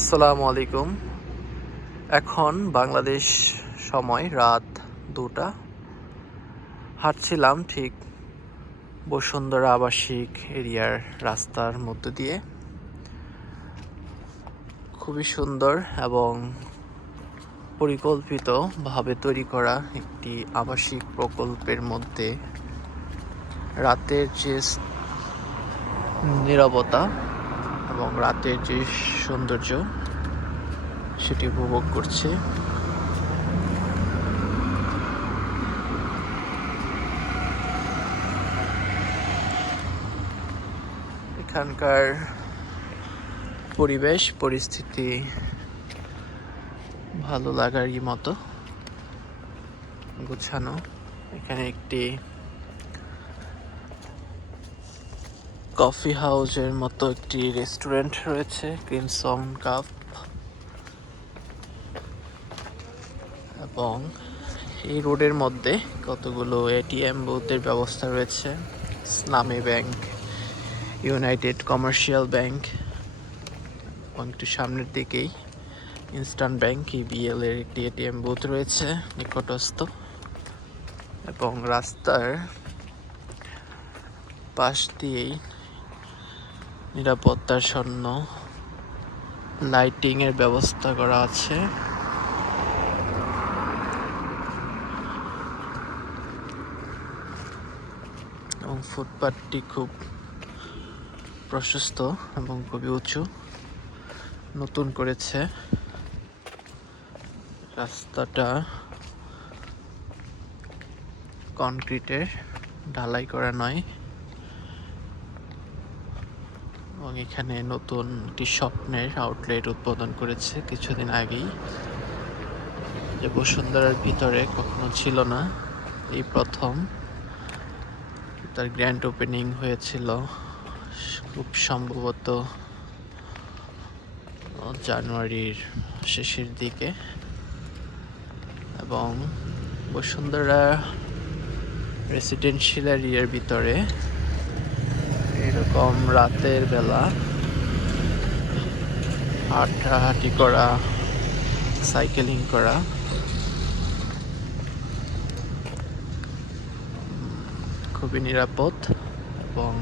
আসসালামু আলাইকুম। এখন বাংলাদেশ সময় রাত 2টা। হাঁটছিলাম ঠিক বসুন্ধরা আবাসিক এরিয়ার রাস্তার মধ্য দিয়ে। খুবই সুন্দর এবং পরিকল্পিতভাবে তৈরি করা একটি আবাসিক প্রকল্পের মধ্যে রাতের যে নীরবতা এবং রাতের যে সৌন্দর্য সেটি উপভোগ করছি। এখানকার পরিবেশ পরিস্থিতি ভালো লাগারই মতো গোছানো। এখানে একটি কফি হাউসের মতো একটি রেস্টুরেন্ট রয়েছে, ক্রিমসন কাপ, এবং এই রোডের মধ্যে কতগুলো এটিএম বুথের ব্যবস্থা রয়েছে। ইসলামী ব্যাংক, ইউনাইটেড কমার্শিয়াল ব্যাংক এবং একটু সামনের দিকেই ইনস্টান্ট ব্যাংক ইবিএল এর একটি এটিএম বুথ রয়েছে নিকটস্থ, এবং রাস্তার পাশ দিয়েই নিরাপত্তার জন্য লাইটিং এর ব্যবস্থা করা আছে। এবং ফুটপাতটি খুব প্রশস্ত এবং খুবই উঁচু, নতুন করেছে। রাস্তাটা কনক্রিটের, ঢালাই করা নয়। এবং এখানে নতুন একটি স্বপ্নের আউটলেট উদ্বোধন করেছে কিছুদিন আগেই, যে বসুন্ধরার ভিতরে কখনো ছিল না, এই প্রথম। তার গ্র্যান্ড ওপেনিং হয়েছিল খুব সম্ভবত জানুয়ারির শেষের দিকে। এবং বসুন্ধরা রেসিডেন্সিয়াল এরিয়ার ভিতরে এরকম রাতের বেলা হাঁটাহাঁটি করা, সাইকেলিং করা খুবই নিরাপদ এবং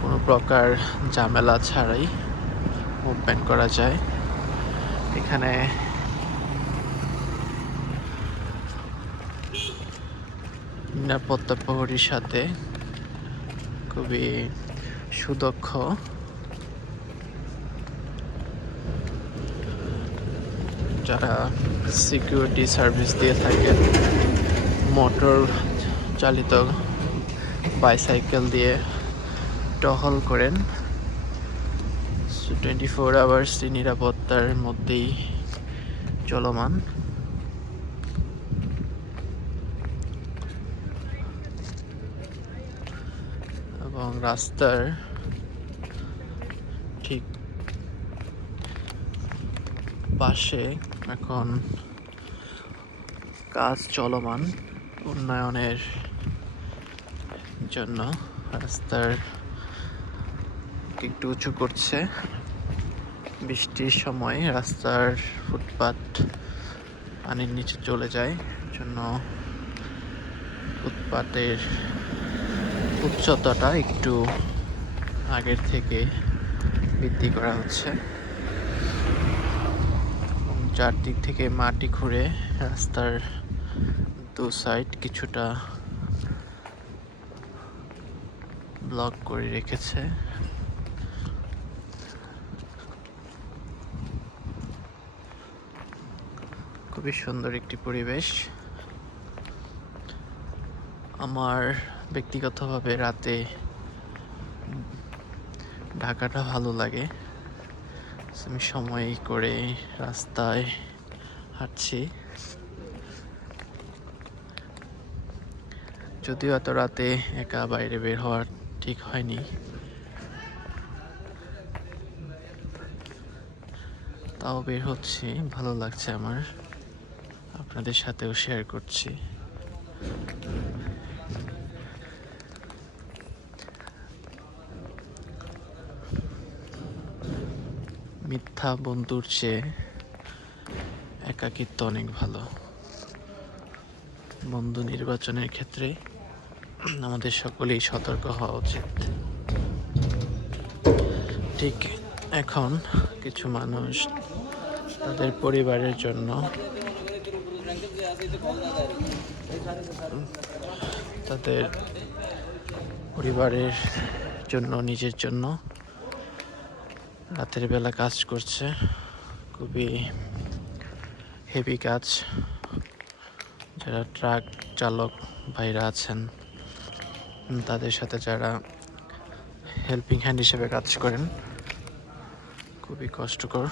কোনো প্রকার ঝামেলা ছাড়াই মুভমেন্ট করা যায়। এখানে নিরাপত্তা প্রহরীর সাথে খুবই সুদক্ষ যারা সিকিউরিটি সার্ভিস দিয়ে থাকেন, মোটর চালিত বাইসাইকেল দিয়ে টহল করেন। 24 আওয়ার্স নিরাপত্তার মধ্যেই চলমান। এবং রাস্তার ঠিক পাশে এখন কাজ চলমান উন্নয়নের জন্য। রাস্তার একটু উঁচু করছে। বৃষ্টির সময় রাস্তার ফুটপাত পানির নিচে চলে যায়, জন্য ফুটপাতের উচ্চতাটা একটু আগের থেকে বৃদ্ধি করা হচ্ছে। চারদিক থেকে মাটি খুঁড়ে রাস্তার দু সাইড কিছুটা ব্লক করে রেখেছে। খুবই সুন্দর একটি পরিবেশ। আমার ব্যক্তিগতভাবে রাতে ঢাকাটা ভালো লাগে। আমি সময় করে রাস্তায় হাঁটছি, যদিও এত রাতে একা বাইরে বের হওয়া ঠিক হয়নি। তাও বের হচ্ছি, ভালো লাগছে আমার, আপনাদের সাথেও শেয়ার করছি। মিথ্যা বন্ধুর চেয়ে একাকিত্ব অনেক ভালো। বন্ধু নির্বাচনের ক্ষেত্রে আমাদের সকলেই সতর্ক হওয়া উচিত। ঠিক এখন কিছু মানুষ তাদের পরিবারের জন্য, তাদের পরিবারের জন্য, নিজের জন্য রাতের বেলা কাজ করছে, খুবই হেভি কাজ। যারা ট্রাক চালক ভাইরা আছেন, তাদের সাথে যারা হেল্পিং হ্যান্ড হিসেবে কাজ করেন, খুবই কষ্টকর।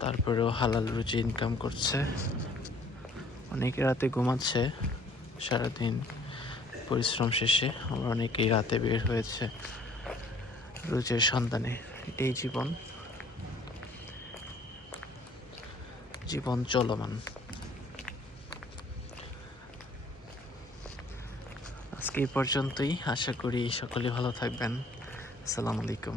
তারপরেও হালাল রুজি ইনকাম করছে। অনেকে রাতে ঘুমাচ্ছে সারাদিন পরিশ্রম শেষে, আবার অনেকেই রাতে বের হয়েছে রুজির সন্ধানে। এটাই জীবন, জীবন চলমান। আজকে এই পর্যন্তই। আশা করি সকলে ভালো থাকবেন। আসসালামু আলাইকুম।